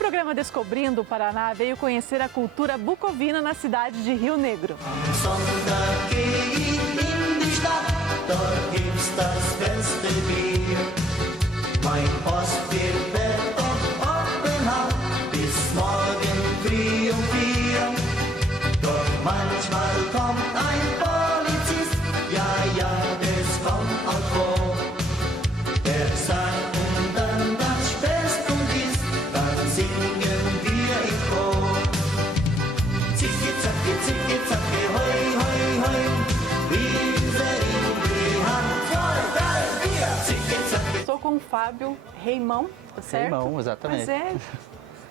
programa Descobrindo o Paraná veio conhecer a cultura bucovina na cidade de Rio Negro. Estou com o Fábio Reimão, tá certo? Reimão, exatamente. Mas é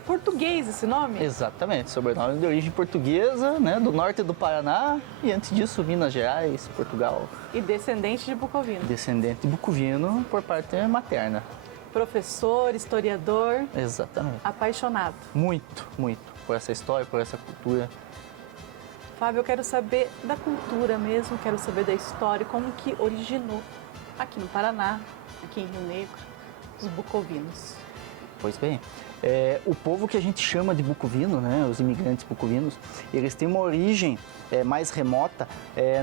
português esse nome? Exatamente, sobrenome de origem portuguesa, né, do norte do Paraná e antes disso Minas Gerais, Portugal. E descendente de bucovino. Descendente de bucovino por parte materna. Professor, historiador. Exatamente. Apaixonado. Muito, muito por essa história, por essa cultura. Fábio, eu quero saber da cultura mesmo, quero saber da história, como que originou aqui no Paraná, aqui em Rio Negro, os bucovinos. Pois bem, o povo que a gente chama de bucovino, né, os imigrantes bucovinos, eles têm uma origem mais remota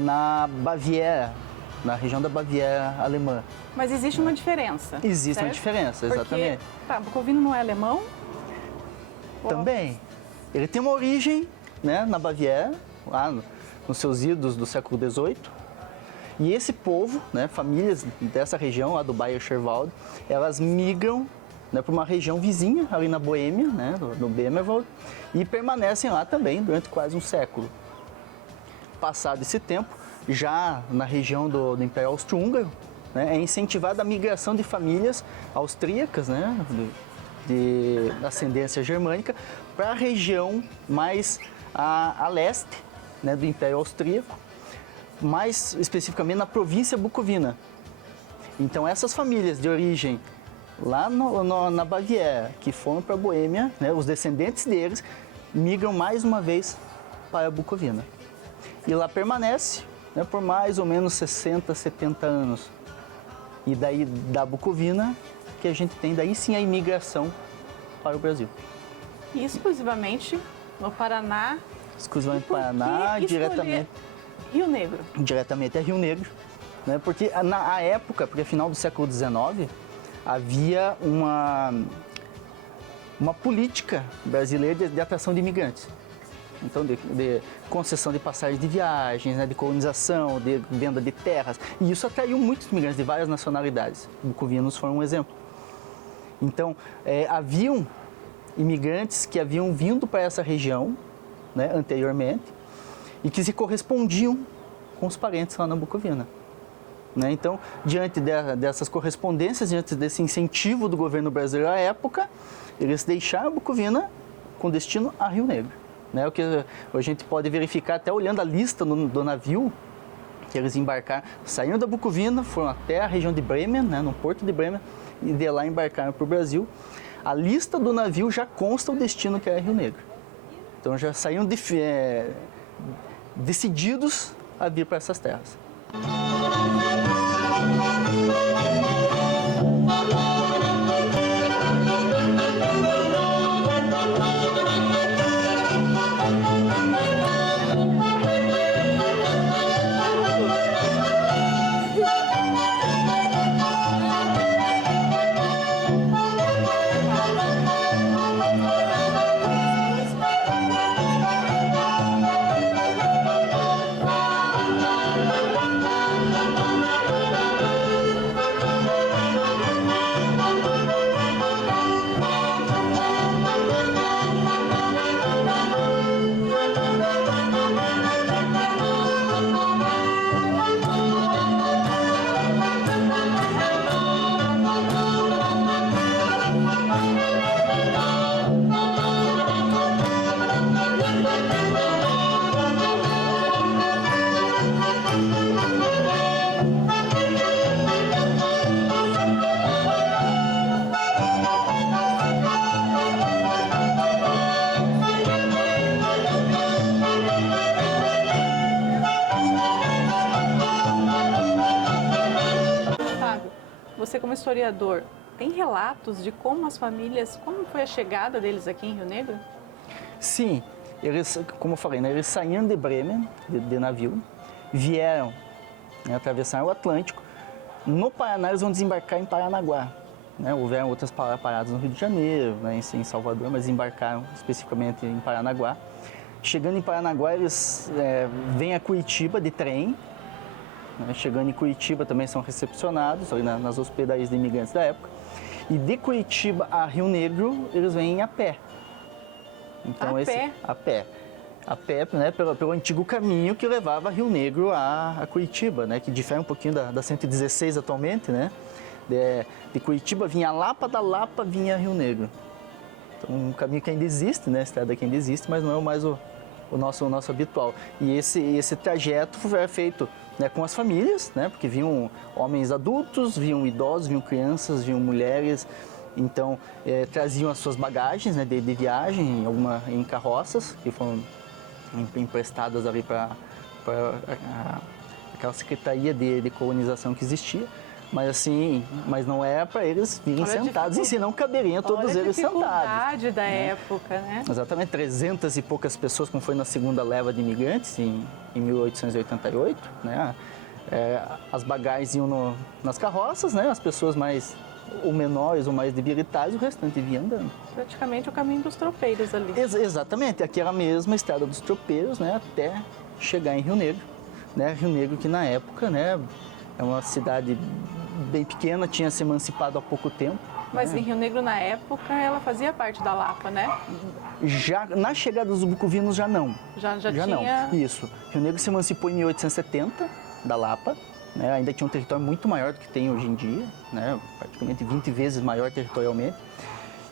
na Baviera, na região da Baviera alemã. Mas existe uma diferença. Existe certo? uma diferença, exatamente. Porque, bucovino não é alemão? Também. Ele tem uma origem, né, na Baviera, lá nos seus idos do século XVIII. E esse povo, né, famílias dessa região, lá do Bayerischwald, elas migram, né, para uma região vizinha, ali na Boêmia, né, no Böhmerwald, e permanecem lá também durante quase um século. Passado esse tempo, já na região do Império Austro-Húngaro, né, é incentivada a migração de famílias austríacas, né, de ascendência germânica, para a região mais a leste, né, do Império Austríaco, mais especificamente na província bucovina. Então essas famílias de origem lá na Baviera, que foram para a Boêmia, né, os descendentes deles migram mais uma vez para a Bucovina. E lá permanece, né, por mais ou menos 60, 70 anos. E daí da Bucovina que a gente tem daí sim a imigração para o Brasil. E exclusivamente no Paraná? Exclusivamente no Paraná, diretamente... Rio Negro. Diretamente a Rio Negro, né? Porque na época, porque final do século XIX, havia uma política brasileira de atração de imigrantes. Então, de concessão de passagens de viagens, né, de colonização, de venda de terras. E isso atraiu muitos imigrantes de várias nacionalidades. Bucovinos foram um exemplo. Então, haviam imigrantes que haviam vindo para essa região, né, anteriormente, e que se correspondiam com os parentes lá na Bucovina. Né? Então, diante dessas correspondências, diante desse incentivo do governo brasileiro à época, eles deixaram a Bucovina com destino a Rio Negro. Né? O que a gente pode verificar até olhando a lista do navio que eles embarcaram. Saíram da Bucovina, foram até a região de Bremen, né, no porto de Bremen, e de lá embarcaram para o Brasil. A lista do navio já consta o destino que era Rio Negro. Então já saíram decididos a vir para essas terras. Você como historiador, tem relatos de como as famílias, como foi a chegada deles aqui em Rio Negro? Sim, eles, como eu falei, né, eles saíram de Bremen, de navio, vieram, né, atravessaram o Atlântico. No Paraná, eles vão desembarcar em Paranaguá. Né? Houveram outras paradas no Rio de Janeiro, né, em Salvador, mas embarcaram especificamente em Paranaguá. Chegando em Paranaguá, eles vêm a Curitiba de trem. Né? Chegando em Curitiba, também são recepcionados ali nas hospedarias de imigrantes da época. E de Curitiba a Rio Negro, eles vêm a pé. Então, a pé, né, pelo antigo caminho que levava Rio Negro a Curitiba, né, que difere um pouquinho da 116 atualmente, né? De Curitiba vinha a Lapa, da Lapa vinha Rio Negro. Então, um caminho que ainda existe, né, a estrada que ainda existe, mas não é mais o nosso habitual. E esse trajeto foi feito, né, com as famílias, né, porque vinham homens adultos, vinham idosos, vinham crianças, vinham mulheres. Então, traziam as suas bagagens, né, de viagem em carroças, que foram emprestadas ali para aquela secretaria de colonização que existia. Mas não é para eles virem sentados, em si não caberiam todos eles sentados. A dificuldade da época, né? Exatamente, 300 e poucas pessoas, como foi na segunda leva de imigrantes, em 1888, né? As bagagens iam nas carroças, né? As pessoas ou menores ou mais debilitadas, o restante vinha andando. Praticamente o caminho dos tropeiros ali. Exatamente, aquela mesma estrada dos tropeiros, né? Até chegar em Rio Negro. Né? Rio Negro que na época, né? É uma cidade bem pequena, tinha se emancipado há pouco tempo. Mas em Rio Negro, na época, ela fazia parte da Lapa, né? Já na chegada dos bucovinos, já não. Já tinha... não. Isso. Rio Negro se emancipou em 1870 da Lapa. Né? Ainda tinha um território muito maior do que tem hoje em dia, né? Praticamente 20 vezes maior territorialmente.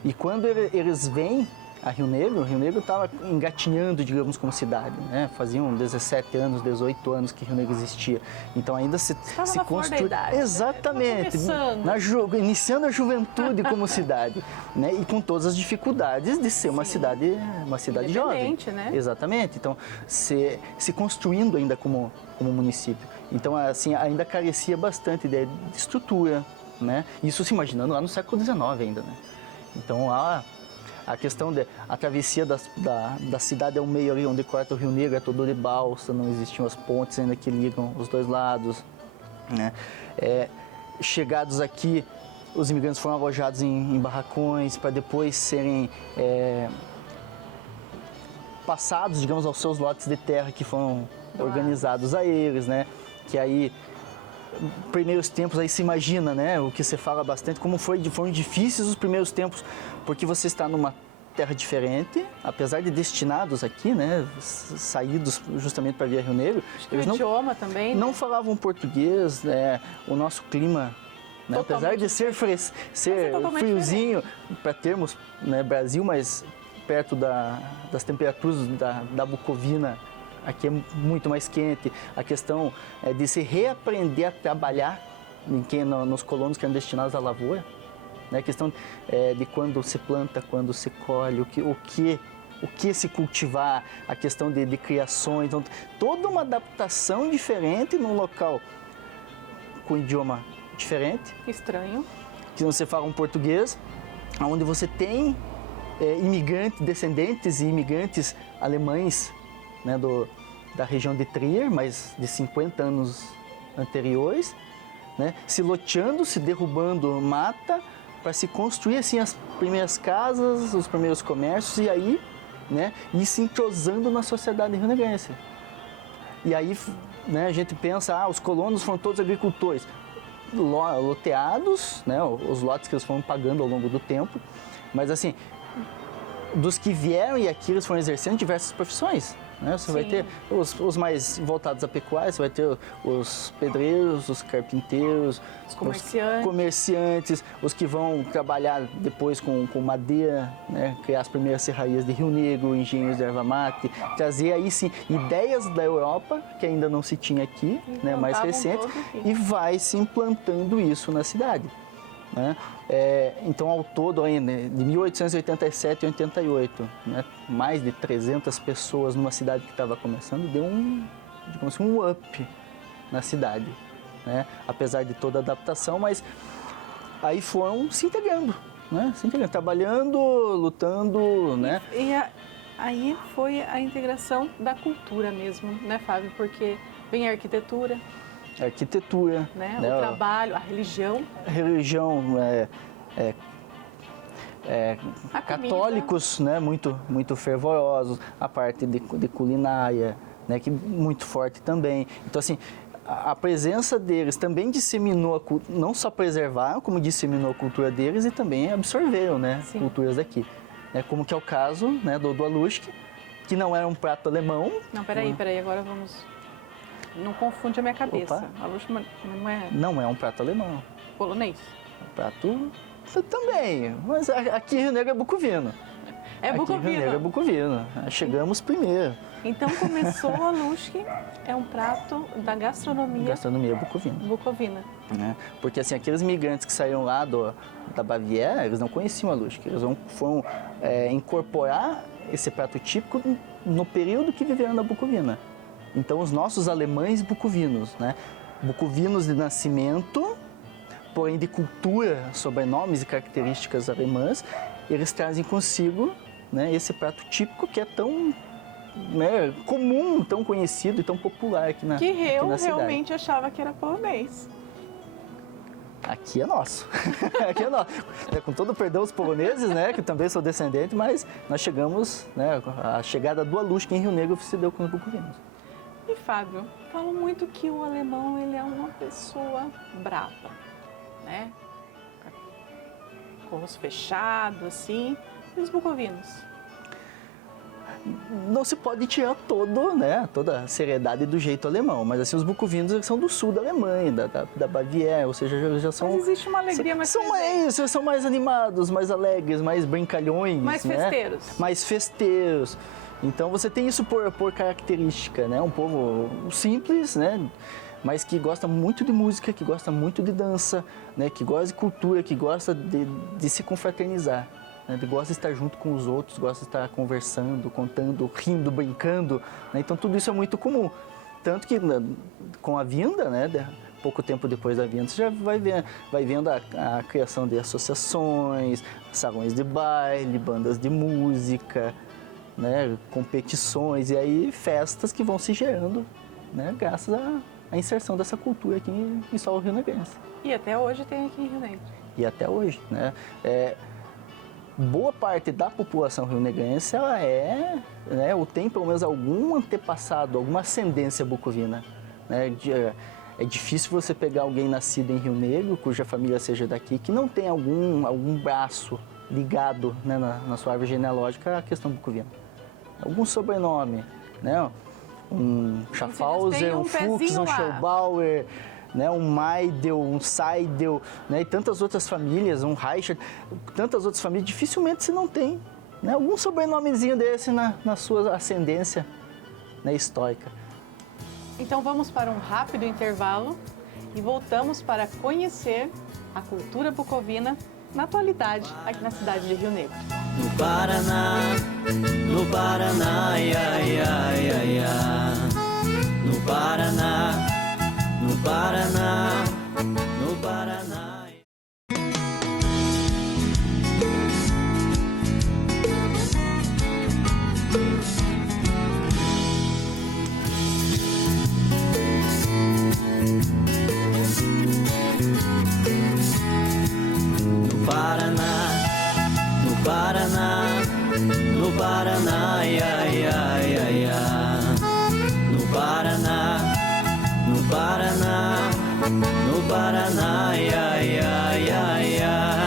E quando eles vêm a Rio Negro estava engatinhando, digamos, como cidade, né? Faziam 17 anos, 18 anos que Rio Negro existia. Então ainda se construiu. Exatamente. Iniciando a juventude como cidade, né? E com todas as dificuldades de ser uma cidade jovem. Né? Exatamente. Então, se construindo ainda como município. Então, assim, ainda carecia bastante de estrutura, né? Isso se imaginando lá no século XIX ainda, né? Então, a questão a travessia da cidade ao meio ali, onde corta o Rio Negro, é todo de balsa, não existiam as pontes ainda que ligam os dois lados, né? Chegados aqui, os imigrantes foram alojados em barracões para depois serem passados, digamos, aos seus lotes de terra que foram organizados a eles, né? Que aí, primeiros tempos, aí se imagina, né, o que você fala bastante, como foram difíceis os primeiros tempos, porque você está numa terra diferente, apesar de destinados aqui, né, saídos justamente para vir a Rio Negro. Eles idioma também, não falavam português, o nosso clima, né, apesar de ser friozinho para termos, né, Brasil, mas perto das temperaturas da Bucovina, aqui é muito mais quente. A questão de se reaprender a trabalhar nos colonos que eram destinados à lavoura. Né? A questão de quando se planta, quando se colhe, o que se cultivar, a questão de criações. Então, toda uma adaptação diferente num local com idioma diferente. Estranho. Que você fala um português, onde você tem descendentes e imigrantes alemães, né, da região de Trier, mas de 50 anos anteriores, né, se loteando, se derrubando mata para se construir assim as primeiras casas, os primeiros comércios e aí, né, ir se entrosando na sociedade rio-negrense. E aí, né, a gente pensa, os colonos foram todos agricultores, loteados, né, os lotes que eles foram pagando ao longo do tempo, mas assim, dos que vieram e aqui eles foram exercendo diversas profissões. Né? Você vai ter os mais voltados à pecuária, você vai ter os pedreiros, os carpinteiros, os comerciantes, os que vão trabalhar depois com madeira, né? Criar as primeiras serrarias de Rio Negro, engenhos de erva mate, trazer aí sim ideias da Europa, que ainda não se tinha aqui, né? Mais recentes, e vai se implantando isso na cidade. Né? Então, ao todo, aí, né, de 1887 a 88, né, mais de 300 pessoas numa cidade que estava começando, deu digamos assim, um up na cidade. Né? Apesar de toda a adaptação, mas aí foram se integrando, né? Se integrando, trabalhando, lutando, né? Aí foi a integração da cultura mesmo, né, Fábio? Porque vem a arquitetura, A arquitetura, né? né? O trabalho, a religião. A religião, A católicos, né, muito fervorosos, a parte de culinária, né, que muito forte também. Então, assim, a presença deles também disseminou, não só preservaram, como disseminou a cultura deles e também absorveram, né, culturas daqui. Como que é o caso, né, do Alushki, que não era um prato alemão. Não, peraí, agora vamos... Não confunde a minha cabeça. Opa. Alushki não é... Não é um prato alemão. Polonês? É um prato também, mas aqui em Rio Negro é bucovino. É bucovino. Aqui em Rio Negro é bucovino. Chegamos primeiro. Então começou o Alushki, é um prato da gastronomia... Gastronomia bucovina. Bucovina. Né? Porque assim, aqueles migrantes que saíram lá da Baviera, eles não conheciam a Alushki. Eles foram incorporar esse prato típico no período que viveram na Bucovina. Então, os nossos alemães bucovinos, né? Bucovinos de nascimento, porém de cultura, sobrenomes e características alemãs, eles trazem consigo, né, esse prato típico que é tão, né, comum, tão conhecido e tão popular aqui na cidade. Que eu realmente achava que era polonês. Aqui é nosso. Aqui é nosso. Com todo o perdão aos poloneses, né, que também sou descendente, mas nós chegamos, né, a chegada do Alushki em Rio Negro se deu com os bucovinos. E Fábio, falam muito que o alemão ele é uma pessoa brava, né? Com o rosto fechado, assim. E os bucovinos? Não se pode tirar toda a seriedade do jeito alemão, mas assim, os bucovinos eles são do sul da Alemanha, da Baviera, ou seja, já são... Mas existe uma alegria mais presente. São mais animados, mais alegres, mais brincalhões, mais né? festeiros. Mais festeiros. Então você tem isso por característica, né? Um povo simples, né? Mas que gosta muito de música, que gosta muito de dança, né? Que gosta de cultura, que gosta de se confraternizar. Né? Que gosta de estar junto com os outros, gosta de estar conversando, contando, rindo, brincando. Né? Então tudo isso é muito comum. Tanto que com a vinda, né? Pouco tempo depois da vinda, você já vai vendo a criação de associações, salões de baile, bandas de música, né, competições e aí festas que vão se gerando, né, graças à inserção dessa cultura aqui em solo rio-negrense. E até hoje tem aqui em Rio Negro. E até hoje, né? Boa parte da população rio-negrense ela né, ou tem pelo menos algum antepassado, alguma ascendência bucovina, né? É difícil você pegar alguém nascido em Rio Negro, cuja família seja daqui, que não tem algum braço ligado, né, na sua árvore genealógica à questão bucovina. Algum sobrenome, né? Um Schaffhauser, um Fuchs, um Schellbauer, né? Um Maidel, um Seidel, né? E tantas outras famílias, um Reichert, tantas outras famílias, dificilmente se não tem, né? Algum sobrenomezinho desse na sua ascendência, né, histórica. Então vamos para um rápido intervalo e voltamos para conhecer a cultura bucovina na atualidade, aqui na cidade de Rio Negro. No Paraná, ia, ia, ia, ia. No Paraná, no Paraná, no Paraná. No Paraná, no Paraná, no Paraná, ia, ia, ia, ia. No Paraná, no Paraná, no Paraná, ia, ia, ia, ia.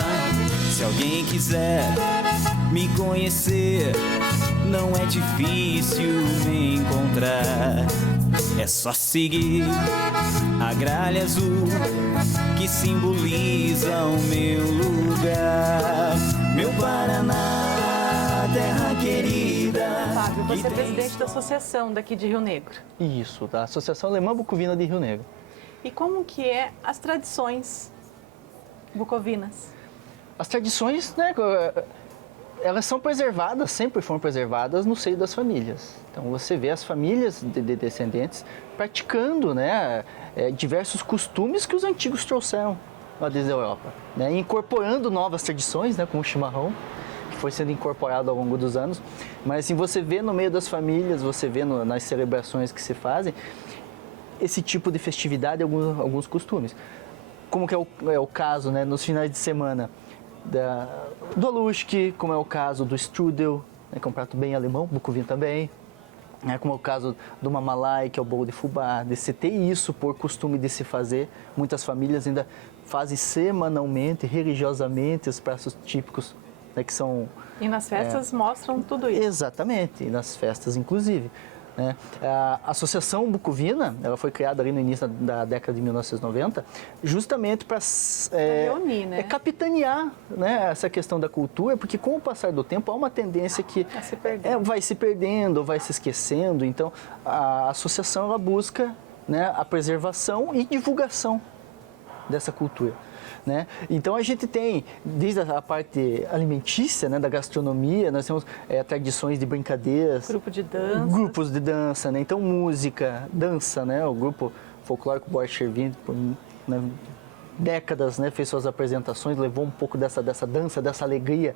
Se alguém quiser me conhecer, não é difícil me encontrar. É só seguir a gralha azul que simboliza o meu lugar. Meu Paraná, terra querida. Fábio, você é presidente da associação daqui de Rio Negro. Isso, da Associação Alemã Bucovina de Rio Negro. E como que é as tradições bucovinas? As tradições, né, elas são preservadas, sempre foram preservadas no seio das famílias. Então você vê as famílias de descendentes praticando, né, diversos costumes que os antigos trouxeram, lá desde a Europa, né? Incorporando novas tradições, né, como o chimarrão, que foi sendo incorporado ao longo dos anos. Mas assim, você vê no meio das famílias, você vê nas celebrações que se fazem, esse tipo de festividade, alguns costumes. Como que é o caso, né, nos finais de semana do Alushki, como é o caso do Strudel, né, que é um prato bem alemão, Bukovina também, né, como é o caso do Mamalai, que é o bolo de fubá, de se ter isso por costume de se fazer. Muitas famílias ainda fazem semanalmente, religiosamente, os pratos típicos, né, que são... E nas festas mostram tudo isso. Exatamente, e nas festas inclusive. Né? A Associação Bukovina, ela foi criada ali no início da década de 1990, justamente para reunir, né? capitanear, né, essa questão da cultura, porque com o passar do tempo há uma tendência que vai se perdendo, vai se esquecendo. Então, a associação ela busca, né, a preservação e divulgação dessa cultura. Né? Então a gente tem, desde a parte alimentícia, né, da gastronomia, nós temos tradições de brincadeiras. Grupos de dança, né? Então música, dança, né? O grupo folclórico Boris Chervin, por décadas, né, fez suas apresentações, levou um pouco dessa dança, dessa alegria,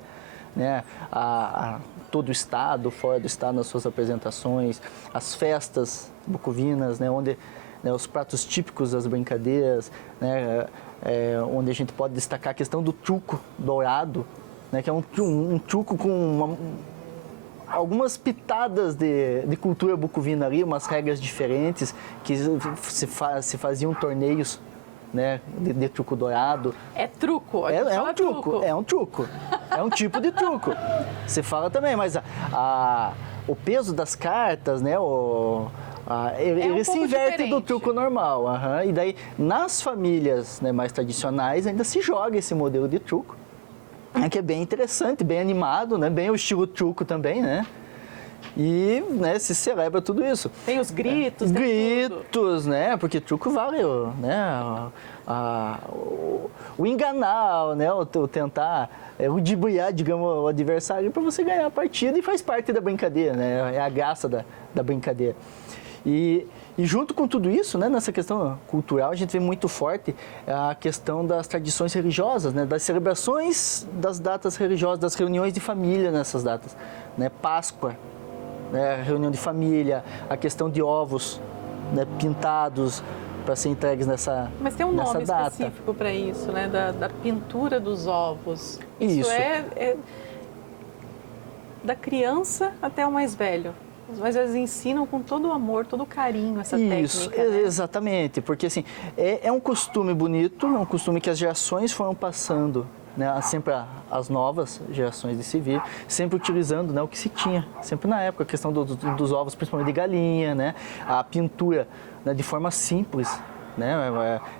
né, a todo o estado, fora do estado nas suas apresentações, as festas bucovinas, né, onde, né, os pratos típicos das brincadeiras, né, onde a gente pode destacar a questão do truco dourado, né, que é um truco com algumas pitadas de cultura bucovina ali, umas regras diferentes, que se faziam torneios, né, de truco dourado. É truco? É um truco, é um truco, é um tipo de truco. Você fala também, mas o peso das cartas, né, ele se inverte diferente do truco normal. E daí, nas famílias, né, mais tradicionais, ainda se joga esse modelo de truco, que é bem interessante, bem animado, né, bem o estilo truco também, né? E, né, se celebra tudo isso. Tem os gritos, gritos, né? Porque truco vale, né, o enganar, né, o tentar ludibriar, digamos, o adversário para você ganhar a partida, e faz parte da brincadeira, né? É a graça da brincadeira. E junto com tudo isso, né, nessa questão cultural, a gente vê muito forte a questão das tradições religiosas, né, das celebrações das datas religiosas, das reuniões de família nessas datas, né, Páscoa, né, reunião de família, a questão de ovos, né, pintados para ser entregues nessa data. Mas tem um nome específico para isso, né, da pintura dos ovos. Isso é da criança até o mais velho. Mas eles ensinam com todo o amor, todo o carinho essa técnica. Isso, exatamente, porque assim, é um costume bonito, é um costume que as gerações foram passando, né, sempre as novas gerações de civil, sempre utilizando, né, o que se tinha, sempre na época, a questão dos ovos, principalmente de galinha, né, a pintura, né, de forma simples, né,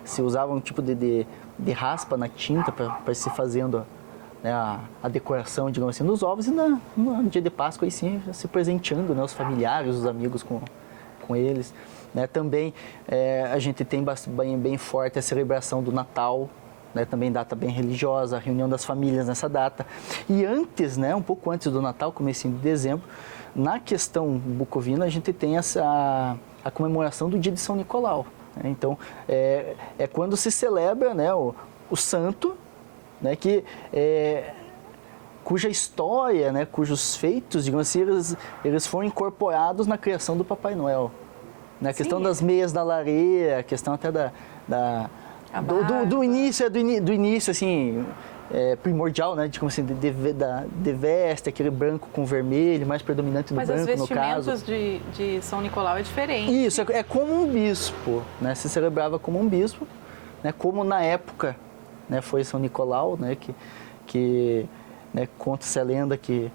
se usava um tipo de raspa na tinta para se fazendo, né, a decoração, digamos assim, dos ovos, e no dia de Páscoa, aí sim, se presenteando, né, os familiares, os amigos com eles. Né. Também a gente tem bem forte a celebração do Natal, né, também data bem religiosa, a reunião das famílias nessa data. E antes, né, um pouco antes do Natal, comecinho de dezembro, na questão bucovina, a gente tem a comemoração do dia de São Nicolau. Né. Então, é quando se celebra, né, o santo, né, cuja história, né, cujos feitos, digamos assim, eles foram incorporados na criação do Papai Noel. Né, a questão das meias da lareira, a questão até do início, assim, primordial, né, como assim, de veste, aquele branco com vermelho, mais predominante do branco, no caso. Mas os vestimentos de São Nicolau é diferente. Isso, é como um bispo, né, se celebrava como um bispo, né, como na época, né, foi São Nicolau, né, que né, conta-se a lenda que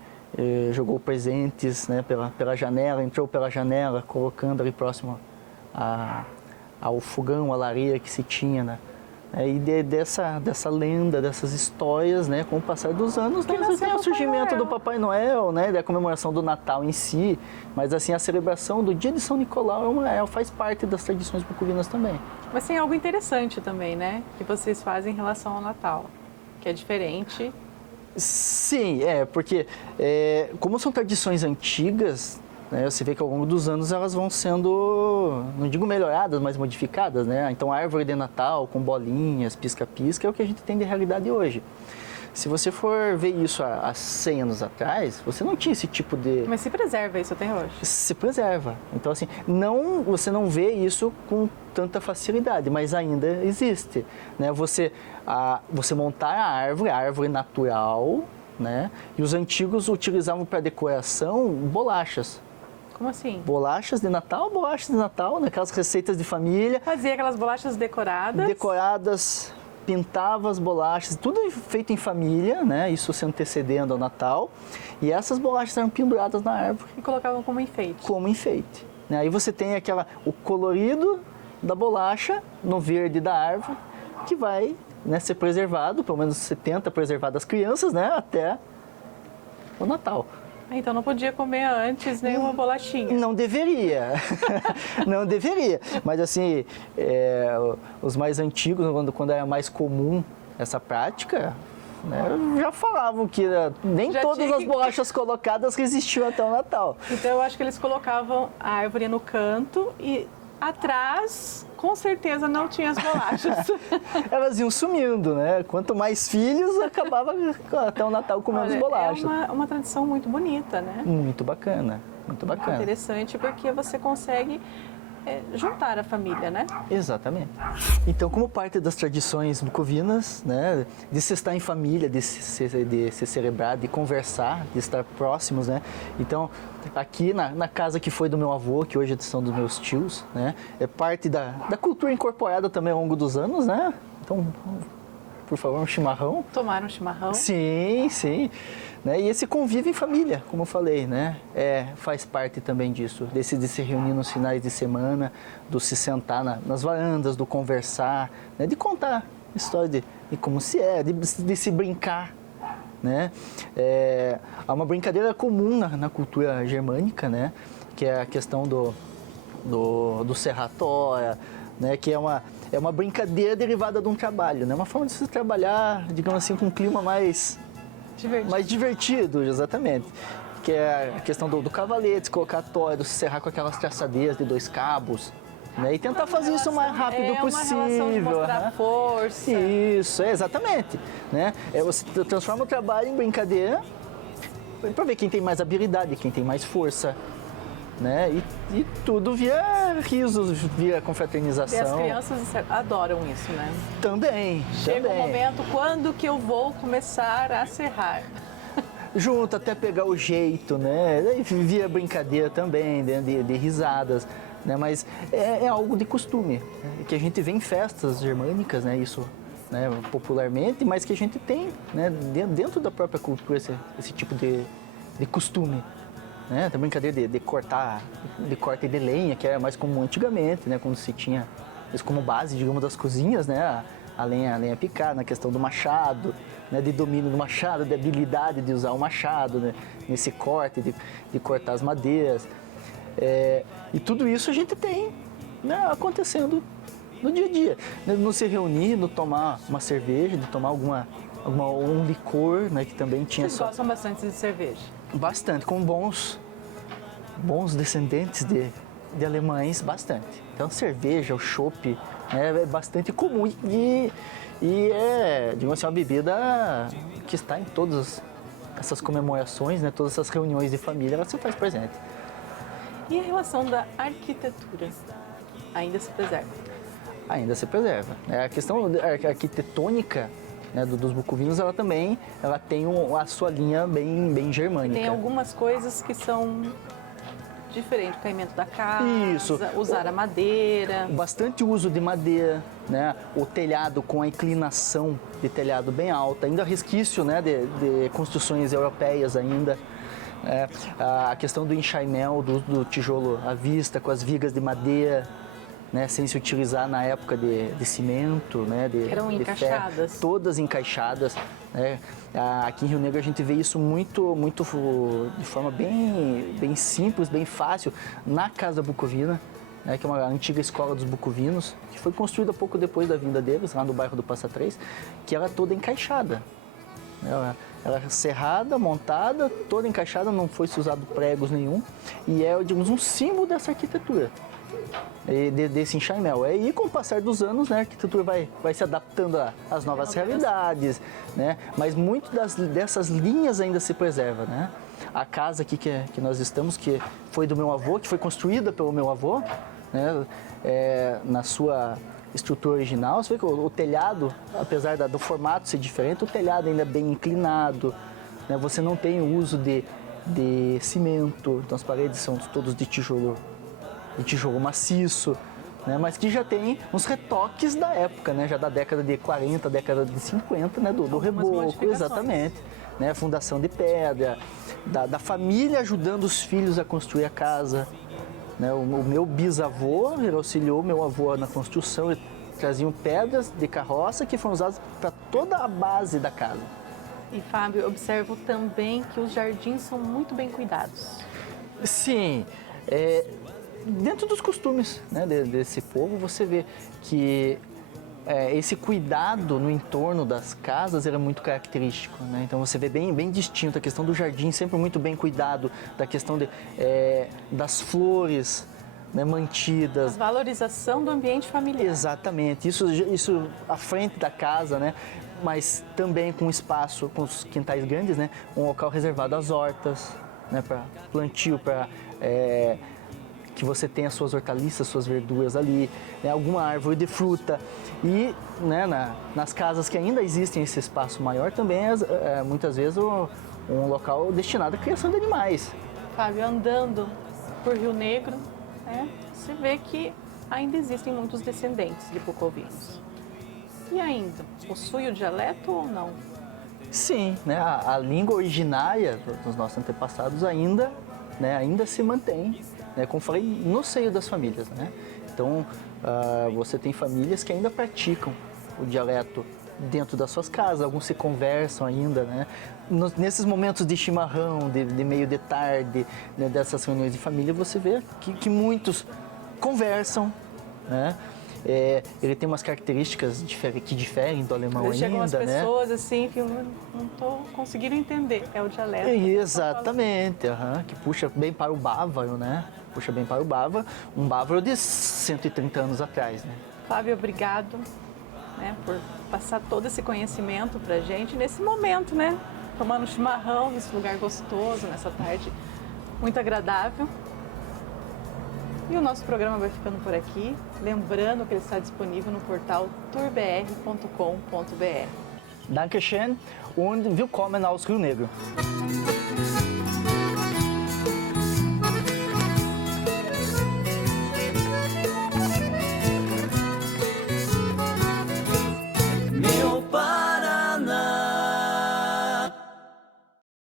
jogou presentes, né, pela janela, entrou pela janela, colocando ali próximo ao fogão, à lareira que se tinha, né? E dessa lenda, dessas histórias, né, com o passar dos anos, né, você tem o surgimento do Papai Noel, né, da comemoração do Natal em si, mas assim, a celebração do dia de São Nicolau faz parte das tradições bucovinas também. Mas tem algo interessante também, né, que vocês fazem em relação ao Natal, que é diferente. Sim, porque como são tradições antigas, né, você vê que ao longo dos anos elas vão sendo, não digo melhoradas, mas modificadas, né? Então a árvore de Natal com bolinhas, pisca-pisca, é o que a gente tem de realidade hoje. Se você for ver isso há 100 anos atrás, você não tinha esse tipo de... Mas se preserva isso até hoje? Se preserva. Então, assim, você não vê isso com tanta facilidade, mas ainda existe, né? Você montar a árvore natural, né? E os antigos utilizavam para decoração bolachas. Como assim? Bolachas de Natal, né? Aquelas receitas de família. Fazia aquelas bolachas decoradas. Decoradas, pintava as bolachas, tudo feito em família, né? Isso se antecedendo ao Natal. E essas bolachas eram penduradas na árvore. E colocavam como enfeite. Como enfeite. Né? Aí você tem o colorido da bolacha no verde da árvore, que vai, né, ser preservado, pelo menos 70 preservado das crianças, né? Até o Natal. Então não podia comer antes nenhuma bolachinha. Não deveria, não deveria. Mas assim, os mais antigos, quando era mais comum essa prática, né, já falavam que nem todas as bolachas colocadas resistiam até o Natal. Então eu acho que eles colocavam a árvore no canto e atrás, com certeza, não tinha as bolachas. Elas iam sumindo, né? Quanto mais filhos, acabava até o Natal comendo as bolachas. É uma tradição muito bonita, né? Muito bacana, muito bacana. Interessante porque você consegue juntar a família, né? Exatamente. Então, como parte das tradições bucovinas, né, de se estar em família, de se celebrar, de conversar, de estar próximos, né? Então, aqui na casa que foi do meu avô, que hoje são dos meus tios, né, é parte da cultura incorporada também ao longo dos anos, né? Então, por favor, um chimarrão. Tomar um chimarrão? Sim, sim. Né? E esse convívio em família, como eu falei, né? Faz parte também disso, de se reunir nos finais de semana, do se sentar nas varandas, do conversar, né? De contar a história de como se de se brincar. Né? Há uma brincadeira comum na cultura germânica, né? Que é a questão do serratória, né? Que é uma brincadeira derivada de um trabalho, né? Uma forma de se trabalhar, digamos assim, com um clima mais divertido, exatamente. Que é a questão do cavalete, colocar a toia, do se serrar com aquelas traçadeiras de 2 cabos. Né? E tentar fazer isso o mais rápido possível. Uma relação de mostrar força. Isso, exatamente. Né? Você transforma o trabalho em brincadeira para ver quem tem mais habilidade, quem tem mais força. Né? E tudo via risos, via confraternização. E as crianças adoram isso, né? Também. Chega um momento, quando que eu vou começar a serrar? Junto até pegar o jeito, né? Daí via brincadeira também, de risadas, né? Mas é algo de costume, né? Que a gente vê em festas germânicas, né? Isso, né? Popularmente, mas que a gente tem, né? Dentro da própria cultura esse tipo de costume. Né? Tem brincadeira de cortar, de corte de lenha, que era mais comum antigamente, né? Quando se tinha isso como base, digamos, das cozinhas, né? A lenha picada, na questão do machado, né? De domínio do machado, de habilidade de usar o machado, né? Nesse corte, de cortar as madeiras. E tudo isso a gente tem, né? Acontecendo no dia a dia. No se reunir, no tomar uma cerveja, de tomar um licor, né? Que também tinha... Vocês gostam bastante de cerveja? Bastante, com bons descendentes de alemães, bastante. Então, cerveja, o chopp, é bastante comum e digamos assim, uma bebida que está em todas essas comemorações, né, todas essas reuniões de família, ela se faz presente. E a relação da arquitetura ainda se preserva? Ainda se preserva. A questão arquitetônica, né, dos bucovinos, ela tem a sua linha bem germânica. Tem algumas coisas que são diferentes, o caimento da casa, isso. Usar a madeira. Bastante uso de madeira, né, o telhado com a inclinação de telhado bem alta, ainda resquício, né, de construções europeias ainda. A questão do enxaimel, do tijolo à vista, com as vigas de madeira, né, sem se utilizar na época de cimento, né, eram encaixadas. Ferro, todas encaixadas. Né? Aqui em Rio Negro a gente vê isso muito de forma bem simples, bem fácil, na Casa Bucovina, né, que é uma antiga escola dos bucovinos, que foi construída pouco depois da vinda deles, lá no bairro do Passa Três, que ela é toda encaixada. Ela Ela é serrada, montada, toda encaixada, não foi usado pregos nenhum. E é, digamos, um símbolo dessa arquitetura, desse enxaimel. E com o passar dos anos, né, a arquitetura vai se adaptando às novas realidades, né? Mas muito dessas linhas ainda se preserva, né? A casa aqui que nós estamos, que foi do meu avô, que foi construída pelo meu avô, né? Na sua estrutura original, você vê que o telhado, apesar do formato ser diferente, o telhado ainda é bem inclinado, né? Você não tem o uso de cimento, então as paredes são todas de tijolo maciço, né? Mas que já tem uns retoques da época, né? Já da década de 40, década de 50, né? Do reboco, exatamente. Né? Fundação de pedra, da família ajudando os filhos a construir a casa. Né? O meu bisavô, ele auxiliou meu avô na construção, e traziam pedras de carroça que foram usadas para toda a base da casa. E, Fábio, observo também que os jardins são muito bem cuidados. Sim, dentro dos costumes, né, desse povo, você vê que esse cuidado no entorno das casas era muito característico, né? Então você vê bem distinto a questão do jardim, sempre muito bem cuidado, da questão das flores, né, mantidas. A valorização do ambiente familiar. Exatamente, isso à frente da casa, né? Mas também com espaço, com os quintais grandes, né? Um local reservado às hortas, né? Para plantio, para que você tenha suas hortaliças, suas verduras ali, né? Alguma árvore de fruta. E, né, nas casas que ainda existem esse espaço maior, também muitas vezes um local destinado à criação de animais. Fábio, andando por Rio Negro, né, você vê que ainda existem muitos descendentes de bucovinos. E ainda, possui o dialeto ou não? Sim, né, a língua originária dos nossos antepassados ainda se mantém, né, como falei, no seio das famílias, né? Então, você tem famílias que ainda praticam o dialeto dentro das suas casas, alguns se conversam ainda, né? Nesses momentos de chimarrão, de meio de tarde, né, dessas reuniões de família, você vê que muitos conversam, né? Ele tem umas características que diferem do alemão ainda, chegam as né? pessoas assim que não estou conseguindo entender, é o dialeto. Exatamente, que puxa bem para o bávaro, né? Puxa bem para o bávaro, um bávaro de 130 anos atrás, né? Fábio, obrigado, né, por passar todo esse conhecimento pra gente nesse momento, né? Tomando chimarrão nesse lugar gostoso, nessa tarde muito agradável. E o nosso programa vai ficando por aqui, lembrando que ele está disponível no portal tourbr.com.br. Dankeschön und willkommen aus Rio Negro.